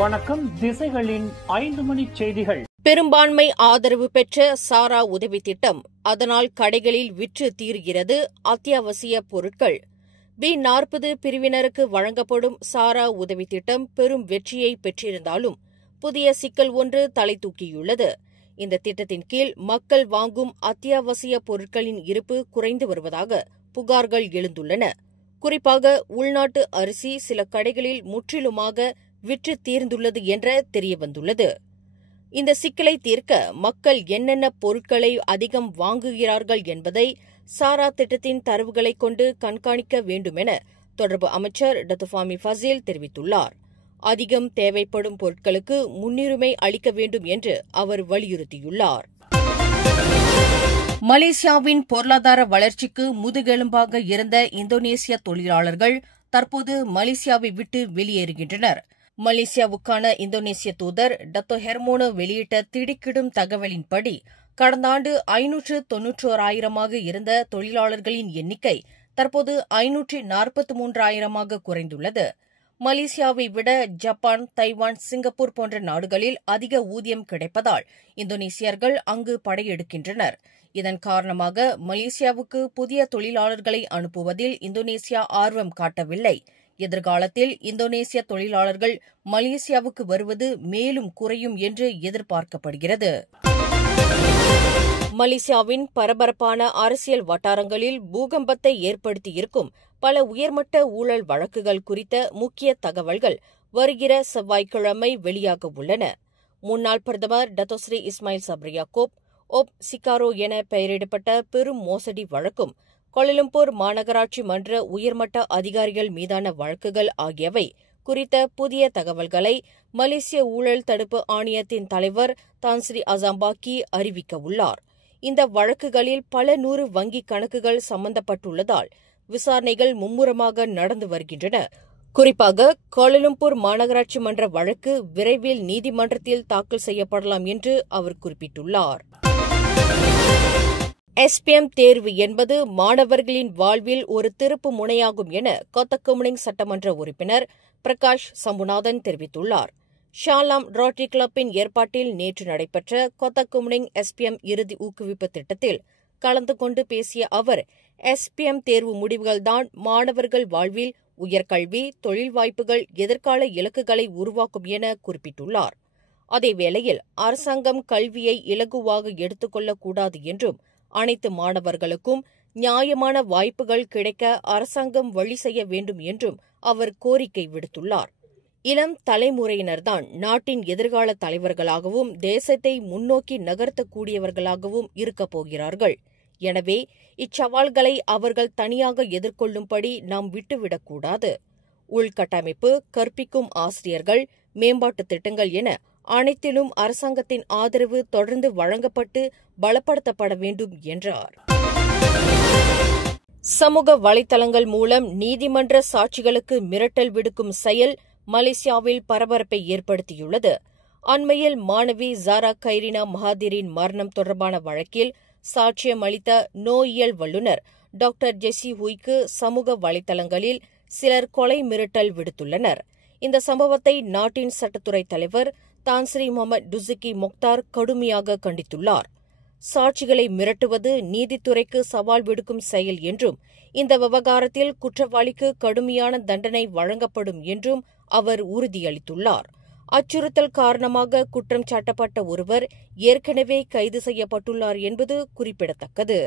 வணக்கம். திசைகளின் 5 மணி செய்திகள். பெரும்பான்மை ஆதரவு பெற்ற சாரா உதவி திட்டம், அதனால் கடைகளில் விற்று தீருகிறது அத்தியாவசிய பொருட்கள். B40 பிரிவினருக்கு வழங்கப்படும் சாரா உதவி திட்டம் பெரும் வெற்றியை பெற்றிருந்தாலும் புதிய சிக்கல் ஒன்று தலை தூக்கியுள்ளது. இந்த திட்டத்தின் கீழ் மக்கள் வாங்கும் அத்தியாவசிய பொருட்களின் இருப்பு குறைந்து வருவதாக புகார்கள் எழுந்துள்ளன. குறிப்பாக உள்நாட்டு அரிசி சில கடைகளில் முற்றிலுமாக விற்று தீர்ந்துள்ளது என்ற தெரியவந்துள்ளது. இந்த சிக்கலை தீர்க்க மக்கள் என்னென்ன பொருட்களை அதிகம் வாங்குகிறார்கள் என்பதை சாரா திட்டத்தின் தரவுகளை கொண்டு கண்காணிக்க வேண்டுமென தொடர்பு அமைச்சர் டாக்டர் ஃபாமி ஃபசீல் தெரிவித்துள்ளார். அதிகம் தேவைப்படும் பொருட்களுக்கு முன்னுரிமை அளிக்க வேண்டும் என்று அவர் வலியுறுத்தியுள்ளார். மலேசியாவின் பொருளாதார வளர்ச்சிக்கு முதுகெலும்பாக இருந்த இந்தோனேசிய தொழிலாளர்கள் தற்போது மலேசியாவை விட்டு வெளியேறுகின்றனர். மலேசியாவுக்கான இந்தோனேசிய தூதர் டாக்டர் ஹெர்மோனோ வெளியிட்ட திடுக்கிடும் தகவலின்படி கடந்த ஆண்டு 591,000 இருந்த தொழிலாளர்களின் எண்ணிக்கை தற்போது 543,000 குறைந்துள்ளது. மலேசியாவை விட ஜப்பான், தைவான், சிங்கப்பூர் போன்ற நாடுகளில் அதிக ஊதியம் கிடைப்பதால் இந்தோனேசியர்கள் அங்கு படையெடுக்கின்றனர். இதன் காரணமாக மலேசியாவுக்கு புதிய தொழிலாளர்களை அனுப்புவதில் இந்தோனேசியா ஆர்வம் காட்டவில்லை. எதிர்காலத்தில் இந்தோனேசிய தொழிலாளர்கள் மலேசியாவுக்கு வருவது மேலும் குறையும் என்று எதிர்பார்க்கப்படுகிறது. மலேசியாவின் பரபரப்பான அரசியல் வட்டாரங்களில் பூகம்பத்தை ஏற்படுத்தியிருக்கும் பல உயர்மட்ட ஊழல் வழக்குகள் குறித்த முக்கிய தகவல்கள் வருகிற செவ்வாய்க்கிழமை வெளியாக உள்ளன. முன்னாள் பிரதமர் டாக்டர் ஸ்ரீ இஸ்மாயில் சப்ரி யாக்கூப், ஒப் சிகாரோ என பெயரிடப்பட்ட பெரும் மோசடி வழக்கும், கோலாலம்பூர் மாநகராட்சி மன்ற உயர்மட்ட அதிகாரிகள் மீதான வழக்குகள் ஆகியவை குறித்த புதிய தகவல்களை மலேசிய ஊழல் தடுப்பு ஆணையத்தின் தலைவர் தான் ஸ்ரீ அசாம்பாக்கி அறிவிக்க உள்ளார். இந்த வழக்குகளில் பல 100 வங்கிக் கணக்குகள் சம்பந்தப்பட்டுள்ளதால் விசாரணைகள் மும்முரமாக நடந்து வருகின்றன. குறிப்பாக கோலாலம்பூர் மாநகராட்சி மன்ற வழக்கு விரைவில் நீதிமன்றத்தில் தாக்கல் செய்யப்படலாம் என்று அவர் குறிப்பிட்டுள்ளார். SPM தேர்வு என்பது மாணவர்களின் வாழ்வில் ஒரு திருப்பு முனையாகும் என கொத்தகுமுனிங் சட்டமன்ற உறுப்பினர் பிரகாஷ் சம்புநாதன் தெரிவித்துள்ளார். ஷாலாம் ரோட்டரி கிளப்பின் ஏற்பாட்டில் நேற்று நடைபெற்ற கொத்தகுமுனிங் SPM இறுதி ஊக்குவிப்பு திட்டத்தில் கலந்து கொண்டு பேசிய அவர், SPM தேர்வு முடிவுகள்தான் மாணவர்கள் வாழ்வில் உயர்கல்வி, தொழில் வாய்ப்புகள், எதிர்கால இலக்குகளை உருவாக்கும் என குறிப்பிட்டுள்ளார். அதேவேளையில் அரசாங்கம் கல்வியை இலகுவாக எடுத்துக் கொள்ளக்கூடாது என்றும் அனைத்து மாணவர்களுக்கும் நியாயமான வாய்ப்புகள் கிடைக்க அரசாங்கம் வழி செய்ய வேண்டும் என்றும் அவர் கோரிக்கை விடுத்துள்ளார். இளம் தலைமுறையினர்தான் நாட்டின் எதிர்கால தலைவர்களாகவும் தேசத்தை முன்னோக்கி நகர்த்தக்கூடியவர்களாகவும் இருக்கப் போகிறார்கள். எனவே இச்சவால்களை அவர்கள் தனியாக எதிர்கொள்ளும்படி நாம் விட்டுவிடக்கூடாது. உள்கட்டமைப்பு, கற்பிக்கும் ஆசிரியர்கள், மேம்பாட்டுத் திட்டங்கள் என அனைத்திலும் அரசாங்கத்தின் ஆதரவு தொடர்ந்து வழங்கப்பட்டு பலப்படுத்தப்பட வேண்டும் என்றார். சமூக வலைதளங்கள் மூலம் நீதிமன்ற சாட்சிகளுக்கு மிரட்டல் விடுக்கும் செயல் மலேசியாவில் பரபரப்பை ஏற்படுத்தியுள்ளது. அண்மையில் மாணவி ஜாரா கைரினா மகாதிரின் மரணம் தொடர்பான வழக்கில் சாட்சியம் அளித்த நோயியல் வல்லுநர் டாக்டர் ஜெசி ஹுய்க்கு சமூக வலைதளங்களில் சிலர் கொலை மிரட்டல் விடுத்துள்ளனர். இந்த சம்பவத்தை நாட்டின் சட்டத்துறை தலைவர் தான் ஸ்ரீ முகமது டுசுகி மொக்தார் கடுமையாக கண்டித்துள்ளார். சாட்சிகளை மிரட்டுவது நீதித்துறைக்கு சவால் விடுக்கும் செயல் என்றும் இந்த விவகாரத்தில் குற்றவாளிக்கு கடுமையான தண்டனை வழங்கப்படும் என்றும் அவர் உறுதியளித்துள்ளார். அச்சுறுத்தல் காரணமாக குற்றம் சாட்டப்பட்ட ஒருவர் ஏற்கனவே கைது செய்யப்பட்டுள்ளார் என்பது குறிப்பிடத்தக்கது.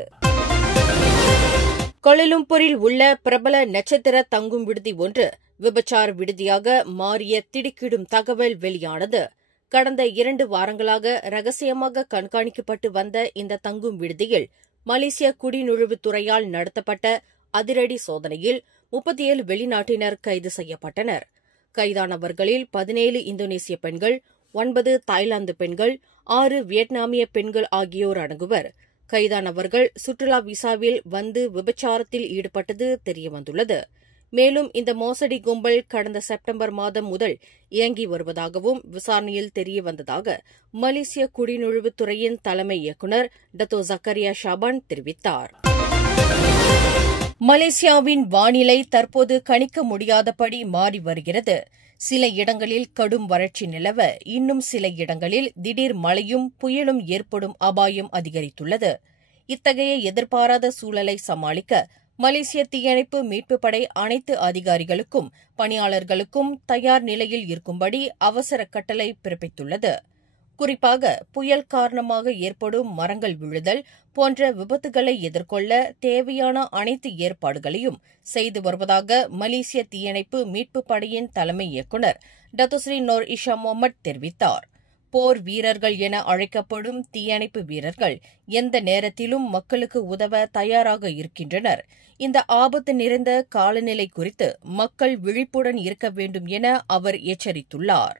கோலாலம்பூரில் உள்ள பிரபல நட்சத்திர தங்கும் விடுதி ஒன்று விபச்சார விடுதியாக மாறிய திடுக்கிடும் தகவல் வெளியானது. கடந்த 2 வாரங்களாக ரகசியமாக கண்காணிக்கப்பட்டு வந்த இந்த தங்கும் விடுதியில் மலேசிய குடிநுழைவுத்துறையால் நடத்தப்பட்ட அதிரடி சோதனையில் 37 வெளிநாட்டினர் கைது செய்யப்பட்டனர். கைதானவர்களில் 17 இந்தோனேசிய பெண்கள், 9 தாய்லாந்து பெண்கள், 6 வியட்நாமிய பெண்கள் ஆகியோர் அடங்குவர். கைதானவர்கள் சுற்றுலா விசாவில் வந்து விபச்சாரத்தில் ஈடுபட்டது தெரியவந்துள்ளது. மேலும் இந்த மோசடி கும்பல் கடந்த செப்டம்பர் மாதம் முதல் இயங்கி வருவதாகவும் விசாரணையில் தெரியவந்ததாக மலேசிய குடிநுழைவுத்துறையின் தலைமை இயக்குநர் டாக்டர் ஜக்கரியா ஷாபான் தெரிவித்தார். மலேசியாவின் வானிலை தற்போது கணிக்க முடியாதபடி மாறி வருகிறது. சில இடங்களில் கடும் வறட்சி நிலவ, இன்னும் சில இடங்களில் திடீர் மழையும் புயலும் ஏற்படும் அபாயம் அதிகரித்துள்ளது. இத்தகைய எதிர்பாராத சூழலை சமாளிக்க மலேசிய தீயணைப்பு மீட்புப் படை அனைத்து அதிகாரிகளுக்கும் பணியாளர்களுக்கும் தயார் நிலையில் இருக்கும்படி அவசர கட்டளை பிறப்பித்துள்ளது. குறிப்பாக புயல் காரணமாக ஏற்படும் மரங்கள் விழுதல் போன்ற விபத்துகளை எதிர்கொள்ள தேவையான அனைத்து ஏற்பாடுகளையும் செய்து வருவதாக மலேசிய தீயணைப்பு மீட்புப் படையின் தலைமை இயக்குநர் டத்துஸ்ரீ நோர் இஷா முகமது தெரிவித்தார். போர் வீரர்கள் என அழைக்கப்படும் தீயணைப்பு வீரர்கள் எந்த நேரத்திலும் மக்களுக்கு உதவ தயாராக இருக்கின்றனர். இந்த ஆபத்து நிறைந்த காலநிலை குறித்து மக்கள் விழிப்புடன் இருக்க வேண்டும் என அவர் எச்சரித்துள்ளார்.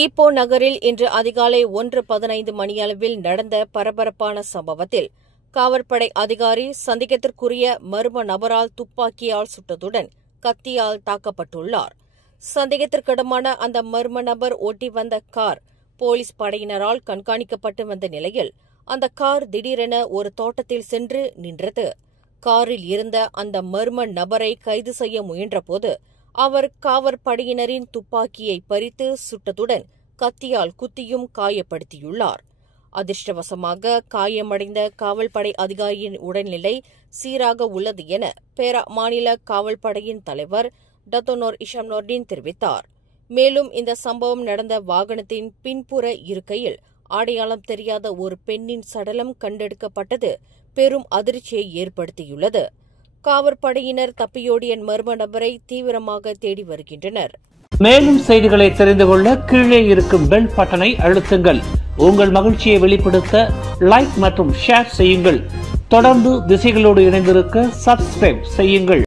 ஈப்போ நகரில் இன்று அதிகாலை 1:15 மணியளவில் நடந்த பரபரப்பான சம்பவத்தில் காவற்படை அதிகாரி சந்தேகத்திற்குரிய மர்ம நபரால் துப்பாக்கியால் சுட்டதுடன் கத்தியால் தாக்கப்பட்டுள்ளார். சந்தேகத்திற்கிடமான அந்த மர்ம நபர் ஓட்டி வந்த கார் போலீஸ் படையினரால் கண்காணிக்கப்பட்டு வந்த நிலையில் அந்த கார் திடீரென ஒரு தோட்டத்தில் சென்று நின்றது. காரில் இருந்த அந்த மர்ம நபரை கைது செய்ய முயன்றபோது அவர் காவற்படையினரின் துப்பாக்கியை பறித்து சுட்டதுடன் கத்தியால் குத்தியும் காயப்படுத்தியுள்ளார். அதிர்ஷ்டவசமாக காயமடைந்த காவல்படை அதிகாரியின் உடல்நிலை சீராக உள்ளது என பேரா மாநில காவல்படையின் தலைவர் டத்தோனோர் இஷாம் நோர்டின் தெரிவித்தார். மேலும் இந்த சம்பவம் நடந்த வாகனத்தின் பின்புற இருக்கையில் அடையாளம் தெரியாத ஒரு பெண்ணின் சடலம் கண்டெடுக்கப்பட்டது பெரும் அதிர்ச்சியை ஏற்படுத்தியுள்ளது. காவற்படையினர் தப்பியோடிய மர்ம நபரை தீவிரமாக தேடி வருகின்றனர். மேலும் செய்திகளை தெரிந்து கொள்ள கீழே இருக்கும் பெல் பட்டனை அழுத்துங்கள். உங்கள் மகிழ்ச்சியை வெளிப்படுத்த லைக் மற்றும் ஷேர் செய்யுங்கள். தொடர்ந்து திசைகளோடு இணைந்திருக்க சப்ஸ்கிரைப் செய்யுங்கள்.